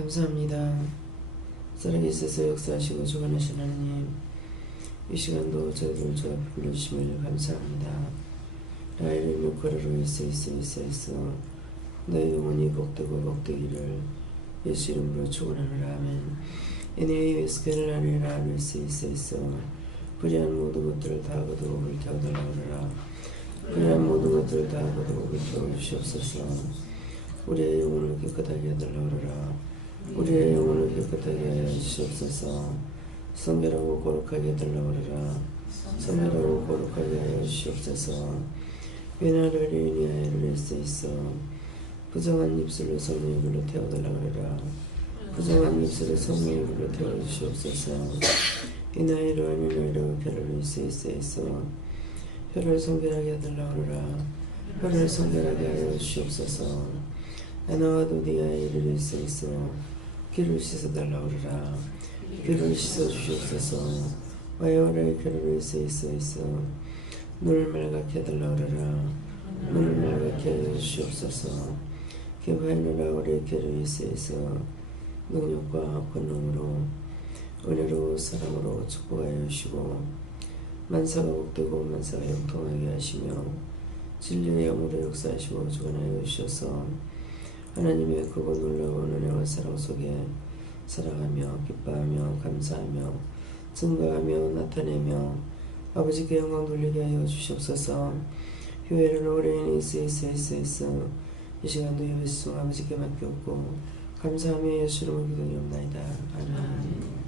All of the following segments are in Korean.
감사합니다. 살아계셔서 역사하시고 주관하신 하나님, 이 시간도 저희들 주 앞에 불러주심을 감사합니다. 라이를 육거리로 있어 너희 영혼이 복되고 복되기를 예수 이름으로 축원하노라. 아멘. 이내 예수께를 아뢰라. 아뢰 수 있어 불의한 모든 것들을 다 거두고 불태워달라 그러라. 불의한 모든 것들을 다 거두고 불태워 주시옵소서. 우리의 영혼을 깨끗하게 해달라 그러라. 우리의 영혼을 깨끗하게 하여 주시옵소서. 성결하고 거룩하게 해달라 그러라. 성결하고 거룩하게 하여 주시옵소서. 위나를 위하여를 수 있어 부정한 입술을 성령의 불로 태워달라 그러라. 부정한 입술을 성령의 불로 태워주시옵소서. 이 나이로 혀를 있어 혀를 성결하게 해달라 그러라. 혀를 성결하게 하여 주시옵소서. 나와도 네가 이를 있어 귀를 씻어달라 그러라. 귀를 씻어주시옵소서. 와이어를 혀를 있어 눈을 맑게 해달라 그러라. 눈을 맑게 하여 주시옵소서. 기뻐하노라. 우리의 귀를 있어 능력과 권능으로 은혜로 사랑으로 축복하여 주시고 만사가 복되고 만사가 형통하게 하시며 진리의 영으로 역사하시고 주관하여 주셔서 하나님의 크고 놀라운 은혜와 사랑 속에 살아가며 기뻐하며 감사하며 증거하며 나타내며 아버지께 영광 돌리게 하여 주시옵소서. 교회를 오래인 있어 이 시간도 예배송 아버지께 맡겼고 감사하며 예수 이름으로 기도하옵나이다. 아멘.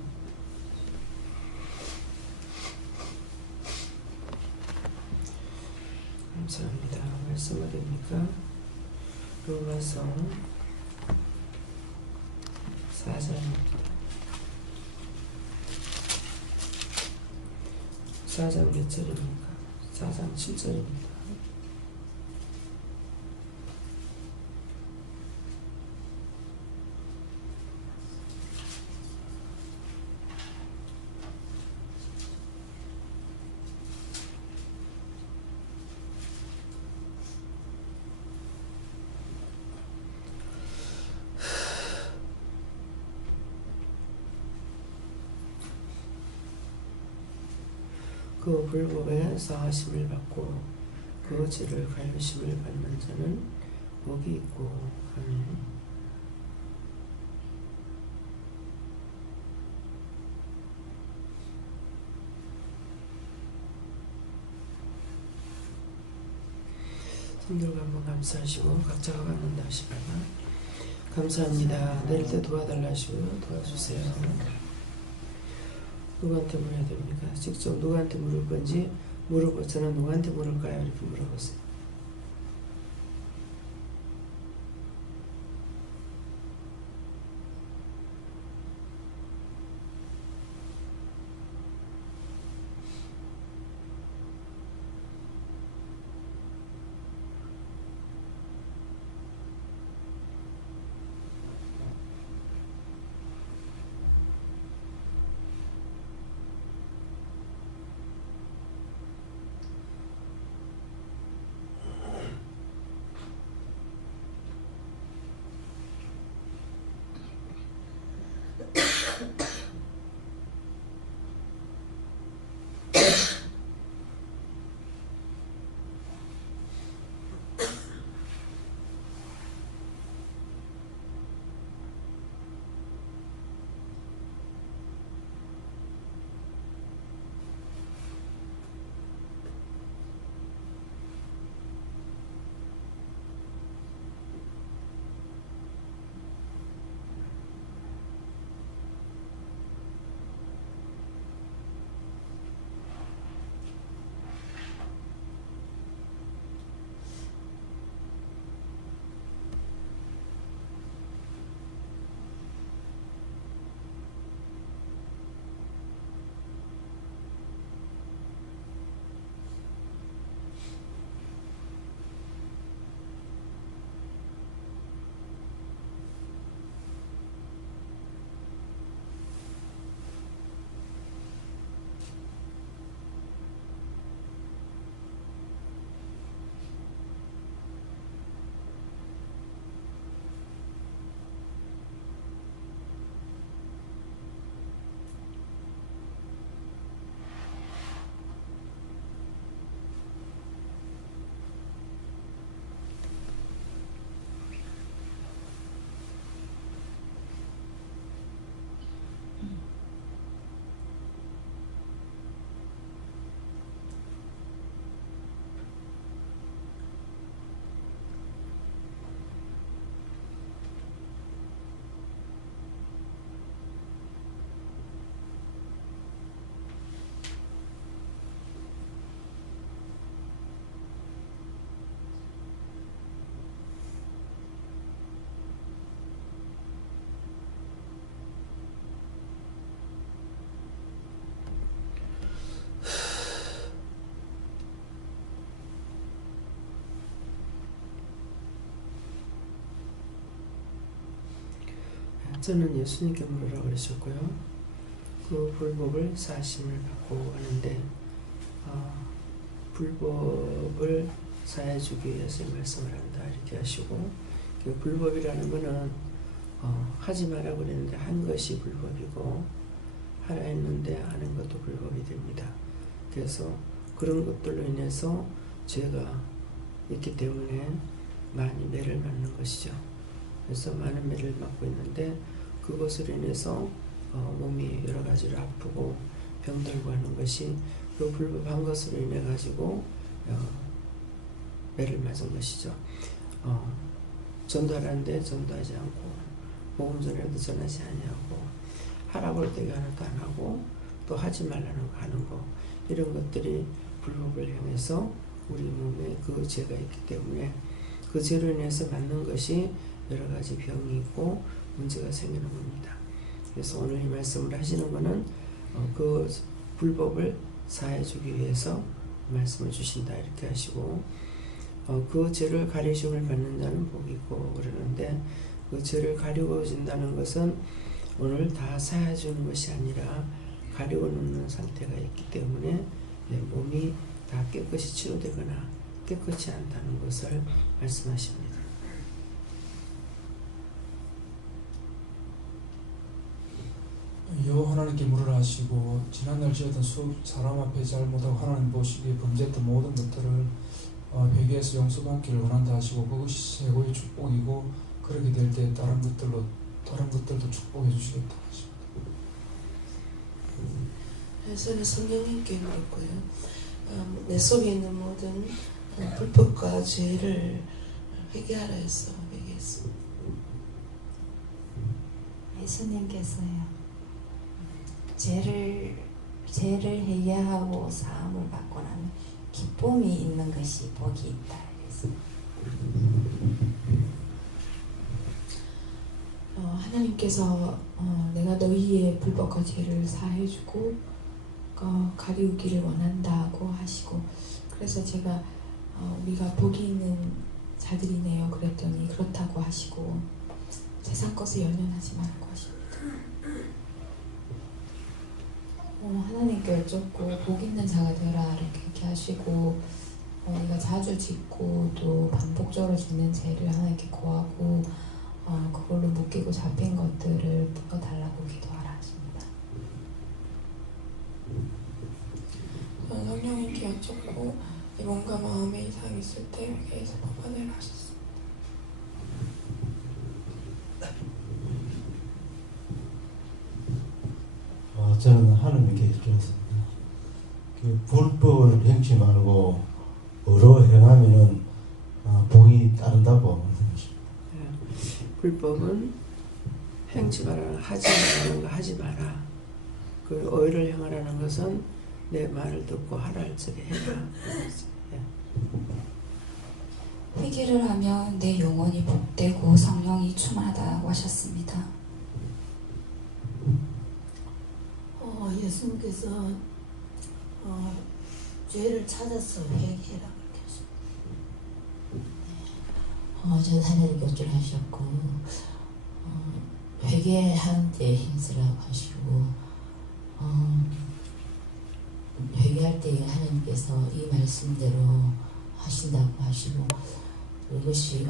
감사합니다. 말씀 어디입니까? 로마서 4장입니다. 4장 몇 절입니까? 4장 7절입니다. 그 불법에 사하심을 받고 그 죄를 갈비심을 받는 자는 복이 있고. 아멘. 성도가 한번 감사하시고 각자가 받는다 하시다가 감사합니다. 내릴 때 도와달라 하시고 도와주세요. 누구한테 물어야 됩니까? 직접 누구한테 물을 건지 물어보. 저는 누구한테 물을까요? 이렇게 물어보세요. 저는 예수님께 물으라고 그러셨고요. 그 불법을 사심을 받고 하는데 불법을 사해주기 위해서 말씀을 한다 이렇게 하시고, 그 불법이라는 거는 하지 말라고 그랬는데 한 것이 불법이고 하라 했는데 하는 것도 불법이 됩니다. 그래서 그런 것들로 인해서 죄가 있기 때문에 많이 매를 맞는 것이죠. 그래서 많은 매를 맞고 있는데 그것으로 인해서 몸이 여러 가지로 아프고 병들고 하는 것이 그 불법한 것으로 인해 가지고 매를 맞은 것이죠. 전도하라는데 전도하지 않고, 복음 전해도 전하지 아니하고, 하라고 할 때 하나도 안 하고, 또 하지 말라는 거 하는 거, 이런 것들이 불법을 향해서 우리 몸에 그 죄가 있기 때문에 그 죄로 인해서 맞는 것이 여러 가지 병이 있고 문제가 생기는 겁니다. 그래서 오늘 이 말씀을 하시는 것은 그 불법을 사해주기 위해서 말씀을 주신다 이렇게 하시고, 그 죄를 가리심을 받는 자는 복이 있고 그러는데, 그 죄를 가리워진다는 것은 오늘 다 사해주는 것이 아니라 가리워 놓는 상태가 있기 때문에 몸이 다 깨끗이 치료되거나 깨끗이 않다는 것을 말씀하십니다. 여호와 하나님께 물으라 하시고, 지난날 지었던 사람 앞에 잘못하고 하나님 보시기에 범죄했던 모든 것들을 회개해서 용서받기를 원한다 하시고, 그것이 최고의 축복이고 그렇게 될 때 다른 것들도 축복해 주시겠다 하십니다. 저는 성령님께 물었고요. 내 속에 있는 모든 불법과 죄를 회개하라 해서 회개했습니다. 예수님께서요, 죄를 회개하고 사함을 받고 나면 기쁨이 있는 것이 복이 있다 그래서 하나님께서 내가 너희의 불법과 죄를 사해주고 가리우기를 원한다고 하시고, 그래서 제가 우리가 복이 있는 자들이네요 그랬더니 그렇다고 하시고, 세상 것에 연연하지 말고 하십니다. 하나님께 여쭙고 복 있는 자가 되라 이렇게 하시고, 우리가 자주 짓고 또 반복적으로 짓는 죄를 하나님께 구하고 그걸로 묶이고 잡힌 것들을 묶어달라고 기도하라 하십니다. 성령님께 여쭙고 뭔가 마음에 이상이 있을 때 회개해서 법안을 하셨습니다. 저는 하나님께 여쭈었습니다. 그 불법을 행치 말고 의로 행하면은 복이 따른다고 말씀하십니다. 불법은 행치 마라, 하지 말라는 거 하지 마라. 그 의를 행하라는 것은 내 말을 듣고 하라 할 적에 해라. 회개를 하면 내 영혼이 복되고 성령이 충만하다고 하셨습니다. 예수님께서 죄를 찾아서 회개해라 그렇게 하십니다. 저는 하나님께 여쭈하셨고 회개하는 때 행세라고 하시고, 회개할 때 하나님께서 이 말씀대로 하신다고 하시고, 이것이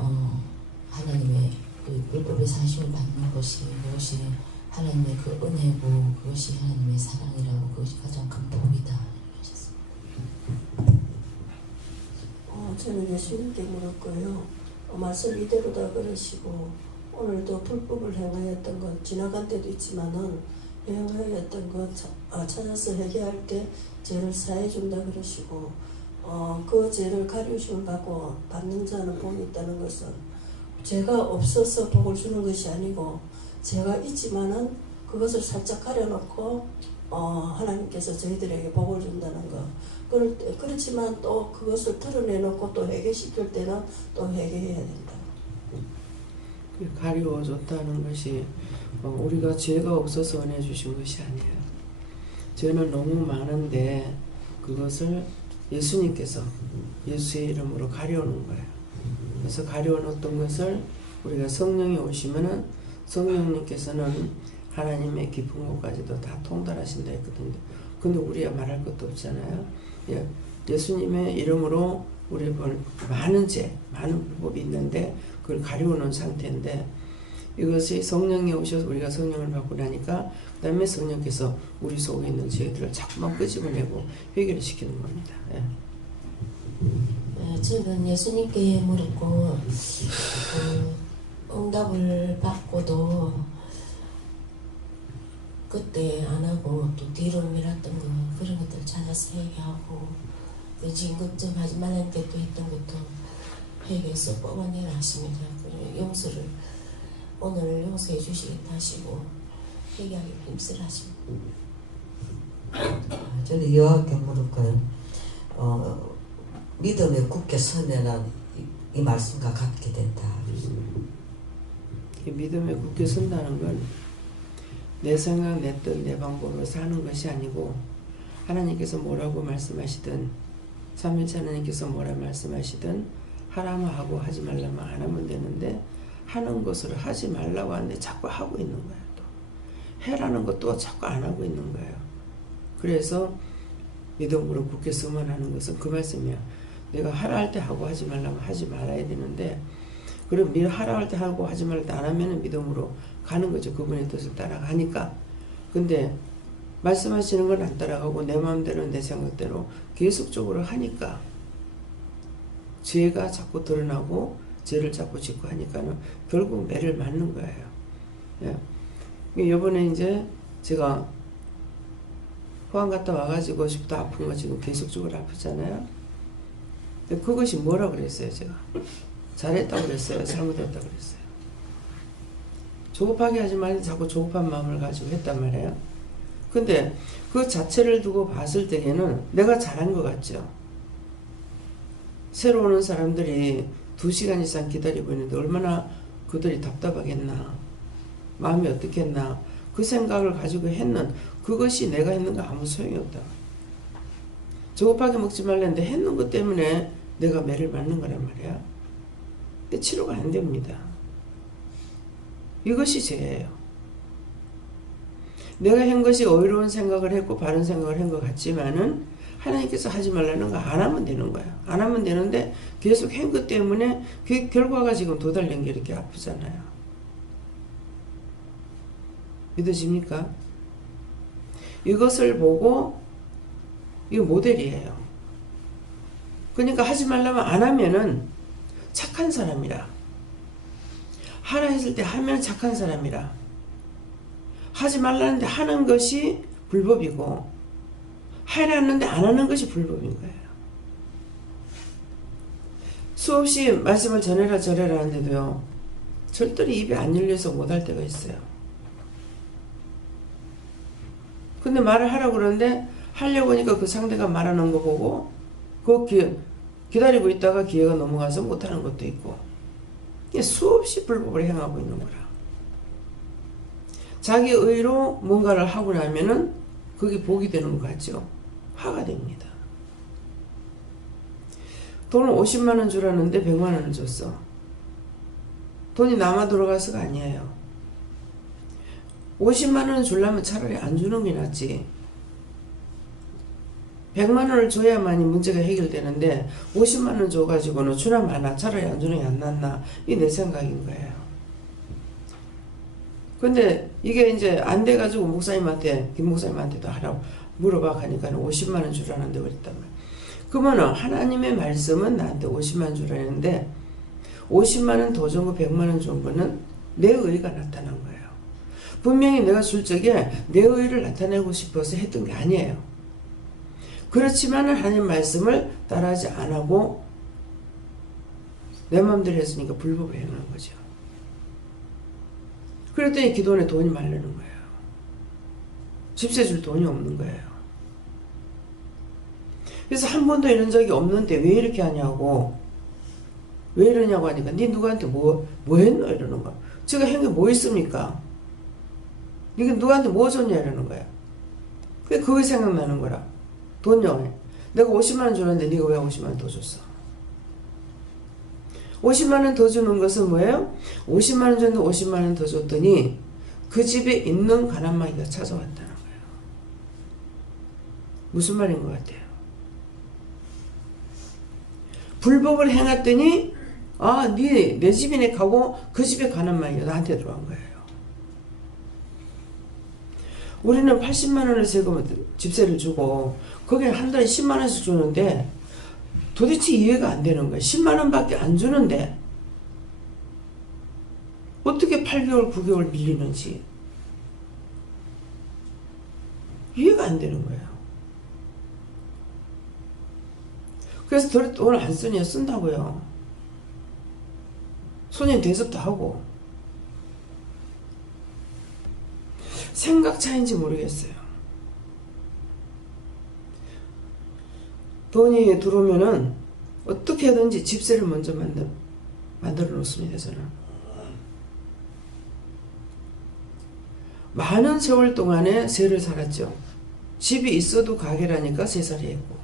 하나님의 그 불법의 사심을 받는 것이, 그것이 하나님의 그 은혜고 그것이 하나님의 사랑이라고, 그것이 가장 큰 복이다 이렇게 하셨습니다. 저는 예수님께 물었고요. 말씀 이대로다 그러시고, 오늘도 불법을 행하였던 것 지나간 때도 있지만은 행하였던 것 찾아서 회개할 때 죄를 사해준다 그러시고, 그 죄를 가리우심을 받고 받는 자는 복이 있다는 것은 죄가 없어서 복을 주는 것이 아니고, 죄가 있지만은 그것을 살짝 가려놓고 하나님께서 저희들에게 복을 준다는 것. 그렇지만 또 그것을 드러내놓고 또 회개시킬 때는 또 회개해야 된다. 가리워줬다는 것이 우리가 죄가 없어서 은혜 주신 것이 아니에요. 죄는 너무 많은데 그것을 예수님께서 예수의 이름으로 가려놓은 거예요. 그래서 가려놓았던 것을 우리가 성령이 오시면은 성령님께서는 하나님의 깊은 곳까지도 다 통달하신다 했거든요. 근데 우리가 말할 것도 없잖아요. 예수님의 이름으로 우리 많은 많은 불법이 있는데 그걸 가려놓은 상태인데 이것이 성령이 오셔서 우리가 성령을 받고 나니까 그 다음에 성령께서 우리 속에 있는 죄들을 자꾸만 끄집어내고 해결을 시키는 겁니다. 저는 예수님께 물었고 응답을 받고도 그때 안 하고 또 뒤로 밀었던 거 그런 것들 찾아서 회개하고 그 지금 걱정하지 말라는 때 또 했던 것도 회개해서 뽑아내라 하십니다. 그리고 용서를 오늘 용서해 주시겠다 하시고 회개하기 힘쓰라 하십니다. 저는 이와께 물을까요? 믿음에 굳게 서내란 이 말씀과 같게 된다. 믿음에 굳게 선다는 건 내 생각, 내 뜻, 내 방법으로 사는 것이 아니고 하나님께서 뭐라고 말씀하시든 3일째 하나님께서 뭐라 말씀하시든 하라면 하고 하지 말라면 안 하면 되는데 하는 것을 하지 말라고 하는데 자꾸 하고 있는 거예요. 또 해라는 것도 자꾸 안 하고 있는 거예요. 그래서 믿음으로 굳게 서만 하는 것은 그 말씀이야. 내가 하라 할 때 하고 하지 말라면 하지 말아야 되는데 그럼 하라 할 때 하고 하지 말할 때 안 하면 믿음으로 가는 거죠. 그분의 뜻을 따라가니까. 근데 말씀하시는 건 안 따라가고 내 마음대로 내 생각대로 계속적으로 하니까 죄가 자꾸 드러나고 죄를 자꾸 짓고 하니까는 결국 매를 맞는 거예요. 예. 이번에 이제 제가 포항 갔다 와가지고 집도 아픈 거 지금 계속적으로 아프잖아요. 근데 그것이 뭐라 그랬어요, 제가? 잘했다고 그랬어요? 잘못했다고 그랬어요? 조급하게 하지 말고 자꾸 조급한 마음을 가지고 했단 말이에요. 근데 그 자체를 두고 봤을 때에는 내가 잘한 것 같죠. 새로 오는 사람들이 2시간 이상 기다리고 있는데 얼마나 그들이 답답하겠나, 마음이 어떻겠나, 그 생각을 가지고 했는 그것이 내가 했는 거 아무 소용이 없다. 조급하게 먹지 말랬는데 했는 것 때문에 내가 매를 맞는 거란 말이야. 근데 치료가 안 됩니다. 이것이 죄예요. 내가 한 것이 의로운 생각을 했고 바른 생각을 한 것 같지만은 하나님께서 하지 말라는 거 안 하면 되는 거야. 안 하면 되는데 계속 한 것 때문에 그 결과가 지금 도달된 게 이렇게 아프잖아요. 믿으십니까? 이것을 보고 이거 모델이에요. 그러니까 하지 말라면 안 하면은 착한 사람이라. 하라 했을 때 하면 착한 사람이라. 하지 말라는데 하는 것이 불법이고 하라는데 안 하는 것이 불법인 거예요. 수없이 말씀을 전해라 저래라 하는데도요. 절대로 입이 안 열려서 못할 때가 있어요. 근데 말을 하라고 그러는데 하려고 하니까 그 상대가 말하는 거 보고 기다리고 있다가 기회가 넘어가서 못하는 것도 있고 수없이 불법을 행하고 있는 거라. 자기 의로 뭔가를 하고 나면은 그게 복이 되는 것 같죠. 화가 됩니다. 돈을 50만 원 주라는데 100만 원을 줬어. 돈이 남아 돌아가서가 아니에요. 50만 원을 주려면 차라리 안 주는 게 낫지. 100만 원을 줘야만이 문제가 해결되는데 50만 원 줘가지고는 주나 마나 차라리 안 주는 게 안 낫나. 이게 내 생각인 거예요. 근데 이게 이제 안 돼가지고 목사님한테, 김 목사님한테도 하라고 물어봐 하니까 50만 원 주라는데 그랬단 말이야. 그러면 하나님의 말씀은 나한테 50만 원 주라는데 50만 원 더 준 거 100만 원 준 거는 내 의가 나타난 거예요. 분명히 내가 줄 적에 내 의를 나타내고 싶어서 했던 게 아니에요. 그렇지만 하나님 말씀을 따라하지 안 하고 내 마음대로 했으니까 불법을 행한 거죠. 그랬더니 기도원에 돈이 마르는 거예요. 집세 줄 돈이 없는 거예요. 그래서 한 번도 이런 적이 없는데 왜 이렇게 하냐고, 왜 이러냐고 하니까 니 누구한테 뭐 했노 이러는 거야. 제가 한 게 뭐 있습니까? 니가 누구한테 뭐 줬냐 이러는 거야. 그게 생각나는 거라. 돈요. 내가 50만 원 줬는데 네가 왜 50만 원 더 줬어? 50만 원 더 주는 것은 뭐예요? 50만 원 줬는데 50만 원 더 줬더니 그 집에 있는 가난마귀가 찾아왔다는 거예요. 무슨 말인 것 같아요? 불법을 행했더니 내 집이네 가고 그 집에 가난마귀가 나한테 들어온 거예요. 우리는 80만 원을 세금 집세를 주고 거기는 한 달에 10만 원씩 주는데 도대체 이해가 안 되는 거예요. 10만 원밖에 안 주는데 어떻게 8개월, 9개월 밀리는지 이해가 안 되는 거예요. 그래서 돈을 안 쓰냐? 쓴다고요. 손님 대접도 하고. 생각 차이인지 모르겠어요. 돈이 들어오면은 어떻게든지 집세를 먼저 만들어 놓습니다. 저는 많은 세월 동안에 세를 살았죠. 집이 있어도 가게라니까 세살이 했고,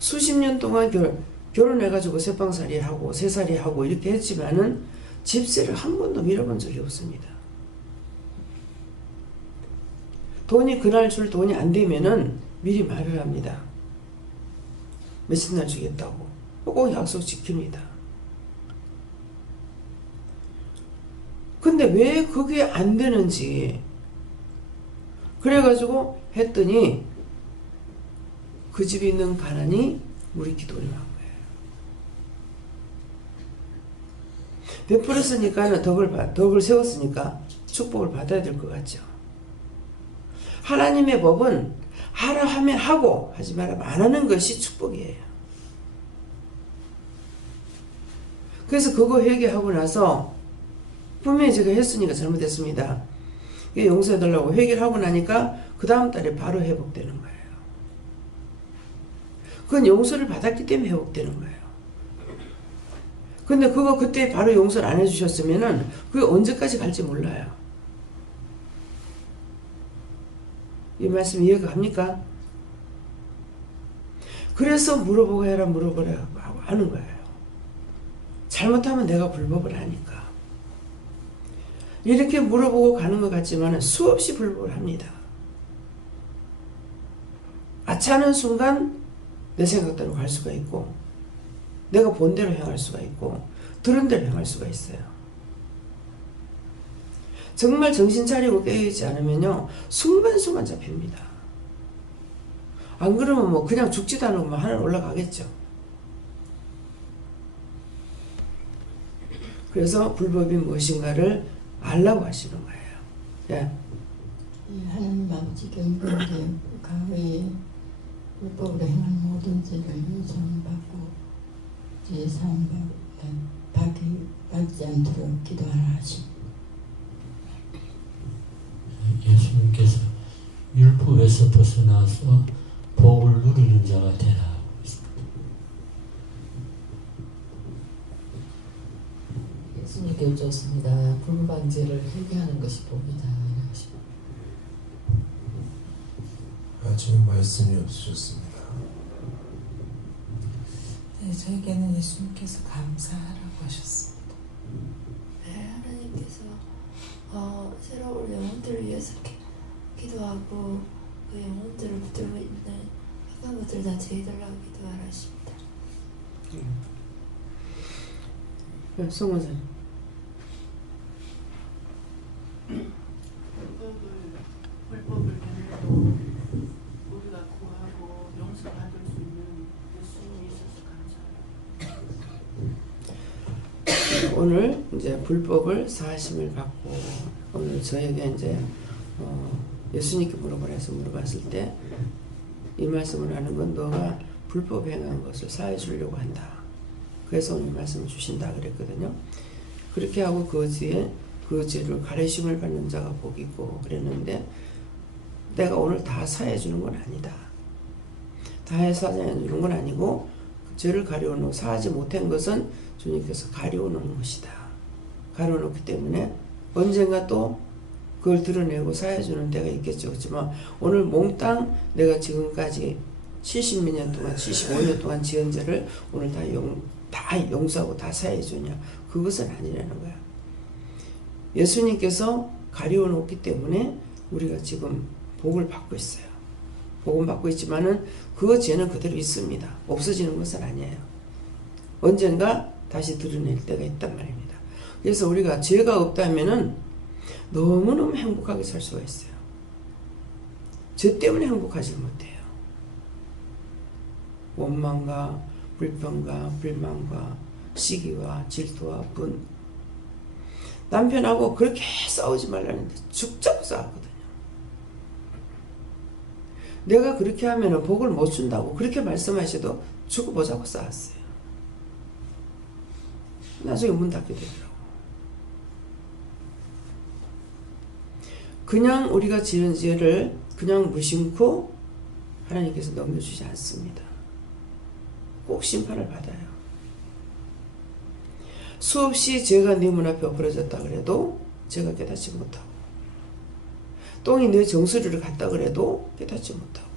수십 년 동안 결혼해가지고 새빵살이 하고 세살이 하고 이렇게 했지만은 집세를 한 번도 밀어본 적이 없습니다. 돈이 그날 줄 돈이 안 되면은 미리 말을 합니다. 며칠 날 주겠다고. 꼭 약속 지킵니다. 근데 왜 그게 안 되는지 그래가지고 했더니 그 집에 있는 가난이 우리 기도를 한 거예요. 베풀었으니까 덕을 세웠으니까 축복을 받아야 될 것 같죠. 하나님의 법은 하라 하면 하고 하지 말라면 안 하는 것이 축복이에요. 그래서 그거 회개하고 나서 분명히 제가 했으니까 잘못했습니다. 용서해달라고 회개를 하고 나니까 그 다음 달에 바로 회복되는 거예요. 그건 용서를 받았기 때문에 회복되는 거예요. 근데 그때 바로 용서를 안 해주셨으면은 그게 언제까지 갈지 몰라요. 이 말씀 이해가 갑니까? 그래서 물어보고 해라 물어보라 하고 하는 거예요. 잘못하면 내가 불법을 하니까. 이렇게 물어보고 가는 것 같지만 수없이 불법을 합니다. 아차하는 순간 내 생각대로 갈 수가 있고 내가 본 대로 행할 수가 있고 들은 대로 행할 수가 있어요. 정말 정신 차리고 깨어있지 않으면요 순간순간 잡힙니다. 안 그러면 뭐 그냥 죽지도 않고 하늘 올라가겠죠. 그래서 불법이 무엇인가를 알라고 하시는 거예요. 예. 하나님 아버지께 은근히 과거에 불법으로 행한 모든 죄를 용서받고 제사함 받지 않도록 기도하라 하십니다. 예수님께서 율법에서 벗어나서 복을 누리는 자가 되라 하고 있습니다. 예수님께 여쭙습니다. 불방제를 회개하는 것이 복이다. 지금 말씀이 없으셨습니다. 네, 저에게는 예수님께서 감사하라고 하셨습니다. 네, 하나님께서 새로운 영혼들을 위해서 기도하고 그 영혼들을 붙들고 있는 악한 것들 다 제해달라고 기도하라 하십니다. 송원사님. 불법을 견디고 우리가 구하고 용서받을 수 있는 예수님이 있어서 감사해요. 오늘 이제 불법을 사하심을 받고 오늘 저에게 이제 예수님께 물어보라 해서 물어봤을 때 이 말씀을 하는 건 너가 불법 행한 것을 사해 주려고 한다. 그래서 오늘 말씀을 주신다 그랬거든요. 그렇게 하고 그 뒤에 그 죄를 가르침을 받는 자가 복이고 그랬는데 내가 오늘 다 사해 주는 건 아니다. 다 사해 주는 건 아니고 죄를 가려놓고 사하지 못한 것은 주님께서 가려놓은 것이다. 가려놓기 때문에 언젠가 또 그걸 드러내고 사해주는 때가 있겠죠. 그렇지만 오늘 몽땅 내가 지금까지 70몇 년 동안 75년 동안 지은 죄를 오늘 다 다 용서하고 다 사해 주냐? 그것은 아니라는 거야. 예수님께서 가리워 놓기 때문에 우리가 지금 복을 받고 있어요. 복은 받고 있지만은 그 죄는 그대로 있습니다. 없어지는 것은 아니에요. 언젠가 다시 드러낼 때가 있단 말입니다. 그래서 우리가 죄가 없다면은 너무너무 행복하게 살 수가 있어요. 죄 때문에 행복하지 못해요. 원망과 불평과 불만과 시기와 질투와 분. 남편하고 그렇게 싸우지 말라는데 죽자고 싸웠거든요. 내가 그렇게 하면 복을 못 준다고 그렇게 말씀하셔도 죽어보자고 싸웠어요. 나중에 문 닫게 되더라고. 그냥 우리가 지은 죄를 그냥 무심코 하나님께서 넘겨주지 않습니다. 꼭 심판을 받아요. 수없이 죄가 네 문 앞에 엎어졌다 그래도 제가 깨닫지 못하고, 똥이 내 정수리를 갔다 그래도 깨닫지 못하고.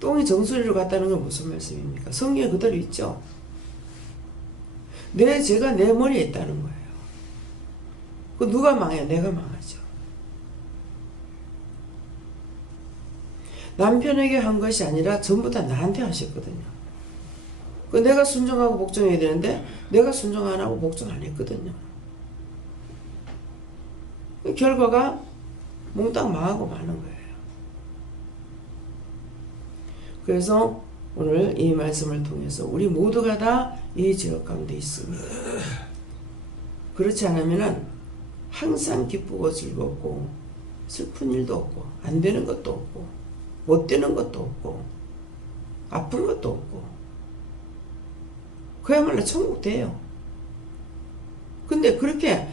똥이 정수리로 갔다는 건 무슨 말씀입니까? 성경에 그대로 있죠. 내 죄가 내 머리에 있다는 거예요. 그 누가 망해요? 내가 망하죠. 남편에게 한 것이 아니라 전부 다 나한테 하셨거든요. 그 내가 순종하고 복종해야 되는데 내가 순종 안 하고 복종 안 했거든요. 그 결과가 몽땅 망하고 마는 거예요. 그래서 오늘 이 말씀을 통해서 우리 모두가 다 이 죄악 가운데 있습니다. 그렇지 않으면 항상 기쁘고 즐겁고 슬픈 일도 없고 안 되는 것도 없고 못 되는 것도 없고 아픈 것도 없고 그야말로 천국 돼요. 근데 그렇게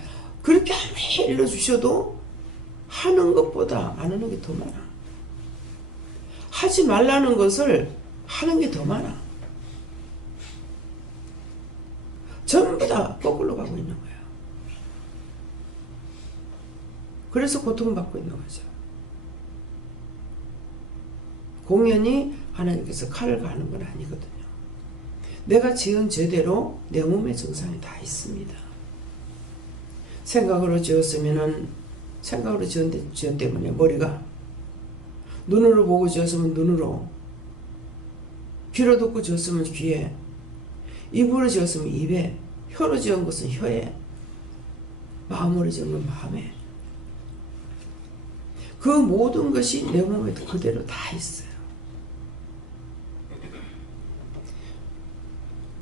아무리 일러주셔도 하는 것보다 안 하는 게 더 많아. 하지 말라는 것을 하는 게 더 많아. 전부 다 거꾸로 가고 있는 거예요. 그래서 고통받고 있는 거죠. 공연히 하나님께서 칼을 가는 건 아니거든요. 내가 지은 죄대로 내 몸의 증상이 다 있습니다. 생각으로 지었으면은 생각으로 지은 죄 때문에 머리가, 눈으로 보고 지었으면 눈으로, 귀로 듣고 지었으면 귀에, 입으로 지었으면 입에, 혀로 지은 것은 혀에, 마음으로 지은 건 마음에. 그 모든 것이 내 몸에 그대로 다 있어요.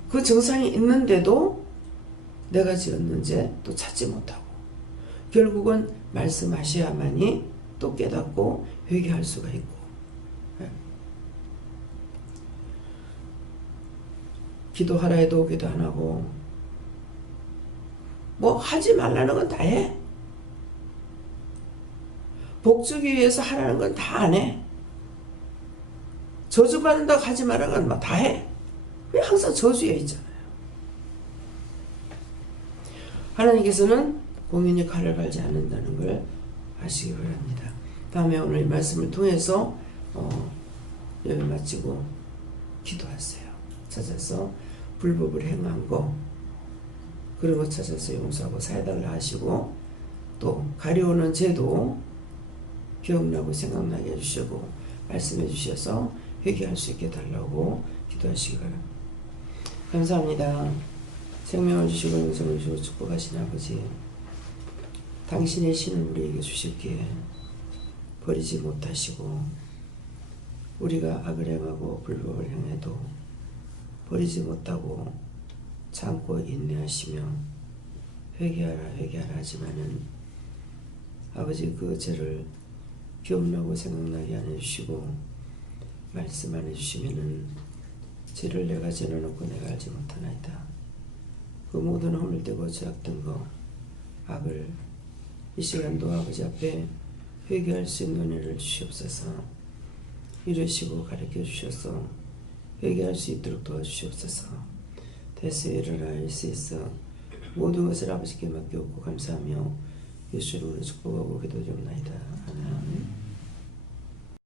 그 증상이 있는데도 내가 지었는 죄 또 찾지 못하고 결국은 말씀하셔야만이 또 깨닫고 회개할 수가 있고. 기도하라 해도 기도 안 하고 뭐 하지 말라는 건 다 해. 복 주기 위해서 하라는 건 다 안 해. 저주받는다고 하지 말라는 건 다 해. 항상 저주에 있잖아요. 하나님께서는 공연히 칼을 갈지 않는다는 걸 아시기 바랍니다. 다음에 오늘 이 말씀을 통해서 예배 마치고 기도하세요. 찾아서 불법을 행한 거 그런 거 찾아서 용서하고 사해달라 하시고, 또 가려오는 죄도 기억나고 생각나게 해주시고 말씀해 주셔서 회개할 수 있게 달라고 기도하시기 바랍니다. 감사합니다. 생명을 주시고 영생을 주시고 축복하신 아버지, 당신의 신을 우리에게 주셨기에 버리지 못하시고 우리가 악을 행하고 불법을 행해도 버리지 못하고 참고 인내하시며 회개하라 하지만은 아버지 그 죄를 기억나고 생각나게 안 해주시고 말씀 안 해주시면은 죄를 내가 지어놓고 내가 알지 못하나이다. 그 모든 허물되고 죄악된 거 악을 이 시간도 아버지 앞에 회개할 수 있는 은혜를 주시옵소서. 이루시고 가르쳐 주셔서 회개할 수 있도록 도와주시옵소서. 대수에 일어날 수 있어 모든 것을 아버지께 맡겨오고 감사하며 예수 이름으로 축복하고 기도드립니다. 아멘.